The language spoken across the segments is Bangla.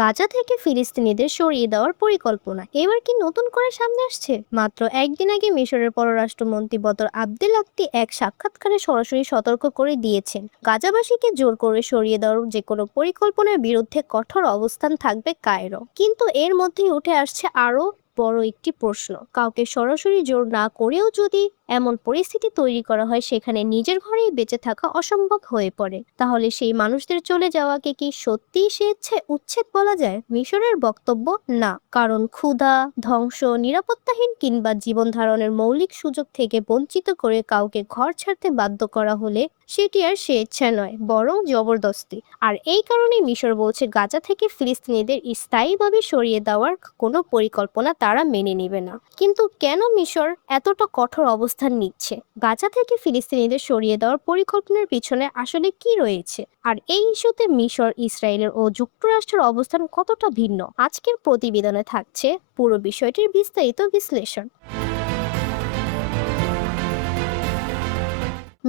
গাজা থেকে ফিলিস্তিনিদের সরিয়ে দেওয়ার পরিকল্পনা এবার কি নতুন করে সামনে আসছে? মাত্র একদিন আগে মিশরের পররাষ্ট্রমন্ত্রী বদর আবদেল আক্তি এক সাক্ষাৎকারে সরাসরি সতর্ক করে দিয়েছেন, গাজাবাসীকে জোর করে সরিয়ে দেওয়ার যে কোনো পরিকল্পনার বিরুদ্ধে কঠোর অবস্থান থাকবে কায়রো। কিন্তু এর মধ্যেই উঠে আসছে আরো বড় একটি প্রশ্ন, কাউকে সরাসরি জোর না করেও যদি এমন পরিস্থিতি তৈরি করা হয় সেখানে নিজের ঘরেই বেঁচে থাকা অসম্ভব হয়ে পড়ে, তাহলে সেই মানুষদের চলে যাওয়াকে কি সত্যিই স্বেচ্ছায় উচ্ছেদ বলা যায়? মিশরের বক্তব্য, না, কারণ ক্ষুধা, ধ্বংস, নিরাপত্তাহীন কিংবা জীবন ধারণের মৌলিক সুযোগ থেকে বঞ্চিত করে কাউকে ঘর ছাড়তে বাধ্য করা হলে সেটি আর স্বেচ্ছা নয়, বরং জবরদস্তি। আর এই কারণে মিশর বলছে গাজা থেকে ফিলিস্তিনিদের স্থায়ীভাবে সরিয়ে দেওয়ার কোনো পরিকল্পনা তারা মেনে নেবে না। কিন্তু কেন মিশর এতটা কঠোর অবস্থান নিচ্ছে? গাজা থেকে ফিলিস্তিনিদের সরিয়ে দেওয়ার পরিকল্পনার পিছনে আসলে কি রয়েছে? আর এই ইস্যুতে মিশর, ইসরায়েলের ও যুক্তরাষ্ট্রের অবস্থান কতটা ভিন্ন? আজকের প্রতিবেদনে থাকছে পুরো বিষয়টির বিস্তারিত বিশ্লেষণ।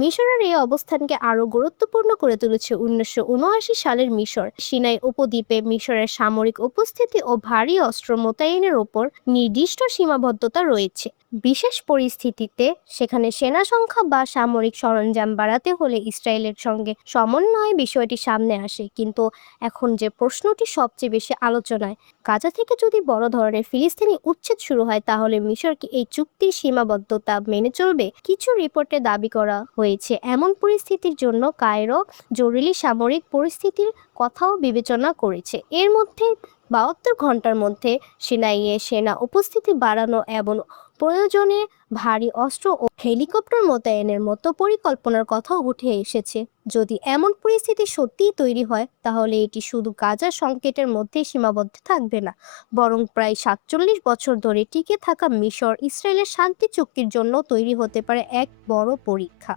মিশরের এই অবস্থানকে আরো গুরুত্বপূর্ণ করে তুলেছে 1979 সালের মিশর সিনাই উপদ্বীপে মিশরের সামরিক উপস্থিতি ও ভারী অস্ত্র মোতায়েনের ওপর নির্দিষ্ট সীমাবদ্ধতা রয়েছে। বিশেষ পরিস্থিতিতে সেখানে সেনা সংখ্যা বা সামরিক সরঞ্জাম বাড়াতে হলে ইসরায়েলের সঙ্গে সমন্বয়ে বিষয়টি সামনে আসে। কিন্তু এখন যে প্রশ্নটি সবচেয়ে বেশি আলোচনায়, গাজা থেকে যদি বড় ধরনের ফিলিস্তিনি উচ্ছেদ শুরু হয় তাহলে মিশর কি এই চুক্তির সীমাবদ্ধতা মেনে চলবে? কিছু রিপোর্টে দাবি করা হয়েছে এমন পরিস্থিতির জন্য কায়রো জরুরি সামরিক পরিস্থিতির কথাও বিবেচনা করেছে। এর মধ্যে 72 ঘন্টার মধ্যে সিনাইয়ে সেনা উপস্থিতি বাড়ানো এবং প্রয়োজনে ভারী অস্ত্র ও হেলিকপ্টার মোতায়েনের মতো পরিকল্পনার কথাও উঠে এসেছে। যদি এমন পরিস্থিতি সত্যিই তৈরি হয় তাহলে এটি শুধু গাজার সংকটের মধ্যেই সীমাবদ্ধ থাকবে না, বরং প্রায় 47 বছর ধরে টিকে থাকা মিশর ইসরায়েলের শান্তি চুক্তির জন্য তৈরি হতে পারে এক বড় পরীক্ষা।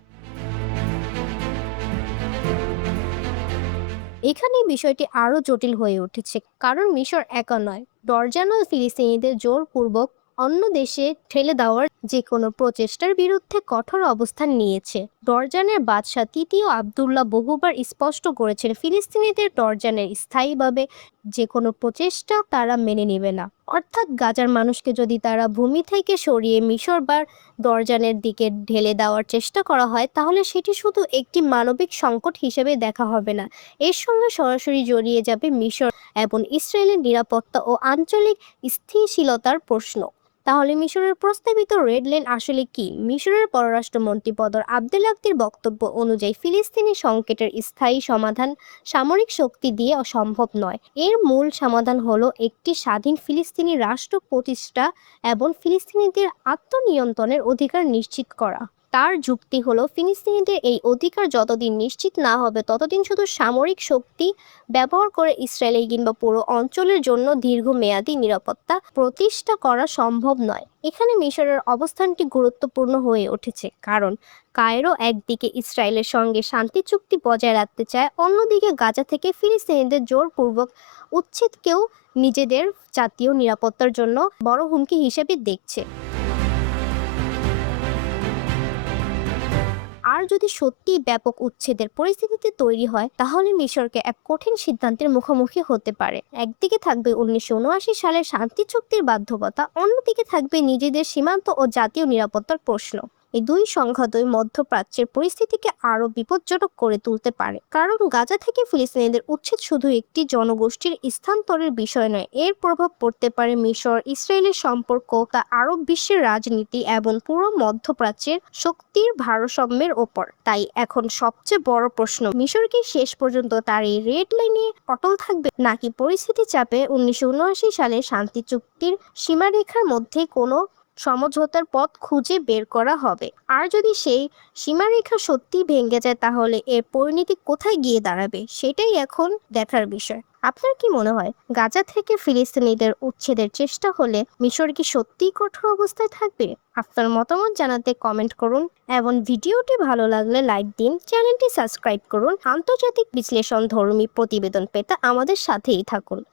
এখানে বিষয়টি আরো জটিল হয়ে উঠেছে, কারণ মিশর একা নয়। ডরজানো ফিলিস্তিনিদের জোরপূর্বক অন্য দেশে ঠেলে দেওয়ার যে কোনো প্রচেষ্টার বিরুদ্ধে কঠোর অবস্থান নিয়েছে। ডরজানের বাদশাহ তৃতীয় আবদুল্লাহ বহুবার স্পষ্ট করেছেন ফিলিস্তিনিদের ডরজানের স্থায়ীভাবে যে কোনো প্রচেষ্টা তারা মেনে নেবে না। অর্থাৎ গাজার মানুষকে যদি তারা ভূমি থেকে সরিয়ে মিশর বা ডরজানের দিকে ঢেলে দেওয়ার চেষ্টা করা হয় তাহলে সেটি শুধু একটি মানবিক সংকট হিসেবে দেখা হবে না, এর সঙ্গে সরাসরি জড়িয়ে যাবে মিশর এবং ইসরায়েলের নিরাপত্তা ও আঞ্চলিক স্থিতিশীলতার প্রশ্ন। তাহলে মিশরের প্রস্তাবিত রেড লাইন আসলে কি? মিশরের পররাষ্ট্রমন্ত্রী বদর আবদেল আক্তির বক্তব্য অনুযায়ী ফিলিস্তিনি সংকটের স্থায়ী সমাধান সামরিক শক্তি দিয়ে সম্ভব নয়। এর মূল সমাধান হলো একটি স্বাধীন ফিলিস্তিনি রাষ্ট্র প্রতিষ্ঠা এবং ফিলিস্তিনিদের আত্মনিয়ন্ত্রণের অধিকার নিশ্চিত করা। তার যুক্তি হলো ফিলিস্তিনিদের এই অধিকার যতদিন নিশ্চিত না হবে ততদিন শুধু সামরিক শক্তি ব্যবহার করে ইসরায়েল কিংবা পুরো অঞ্চলের জন্য দীর্ঘমেয়াদী নিরাপত্তা প্রতিষ্ঠা করা সম্ভব নয়। এখানে মিশরের অবস্থানটি গুরুত্বপূর্ণ হয়ে উঠেছে, কারণ কায়রো একদিকে ইসরায়েলের সঙ্গে শান্তি চুক্তি বজায় রাখতে চায়, অন্যদিকে গাজা থেকে ফিলিস্তিনিদের জোরপূর্বক উচ্ছেদকেও নিজেদের জাতীয় নিরাপত্তার জন্য বড় হুমকি হিসেবে দেখছে। আর যদি সত্যিই ব্যাপক উচ্ছেদের পরিস্থিতিতে তৈরি হয় তাহলে মিশরকে এক কঠিন সিদ্ধান্তের মুখোমুখি হতে পারে। একদিকে থাকবে 1979 সালের শান্তি চুক্তির বাধ্যবাধকতা, অন্যদিকে থাকবে নিজেদের সীমান্ত ও জাতীয় নিরাপত্তার প্রশ্ন। এই দুই সংঘাতই মধ্যপ্রাচ্যের পরিস্থিতিকে আরো বিপজ্জনক করে তুলতে পারে, কারণ গাজা থেকে ফিলিস্তিনিদের উচ্ছেদ শুধু একটি জনগোষ্ঠীর স্থানান্তরের বিষয় নয়, এর প্রভাব পড়তে পারে মিশর ইসরায়েলের সম্পর্ক, তা আরব বিশ্বের রাজনীতি এবং পুরো মধ্যপ্রাচ্যের শক্তির ভারসাম্যের ওপর। তাই এখন সবচেয়ে বড় প্রশ্ন, মিশর কি শেষ পর্যন্ত তার এই রেড লাইনে অটল থাকবে, নাকি পরিস্থিতি চাপে 1979 সালে শান্তি চুক্তির সীমারেখার মধ্যে কোনো সমঝোতার পথ খুঁজে বের করা হবে? আর যদি সেই সীমারেখা সত্যি ভেঙে যায় তাহলে এর পরিণতি কোথায় গিয়ে দাঁড়াবে সেটাই এখন দেখার বিষয়। আপনার কি মনে হয় গাজা থেকে ফিলিস্তিনিদের উচ্ছেদের চেষ্টা হলে মিশর কি সত্যিই কঠোর অবস্থায় থাকবে? আপনার মতামত জানাতে কমেন্ট করুন এবং ভিডিওটি ভালো লাগলে লাইক দিন, চ্যানেলটি সাবস্ক্রাইব করুন। আন্তর্জাতিক বিশ্লেষণ ধর্মী প্রতিবেদন পেতে আমাদের সাথেই থাকুন।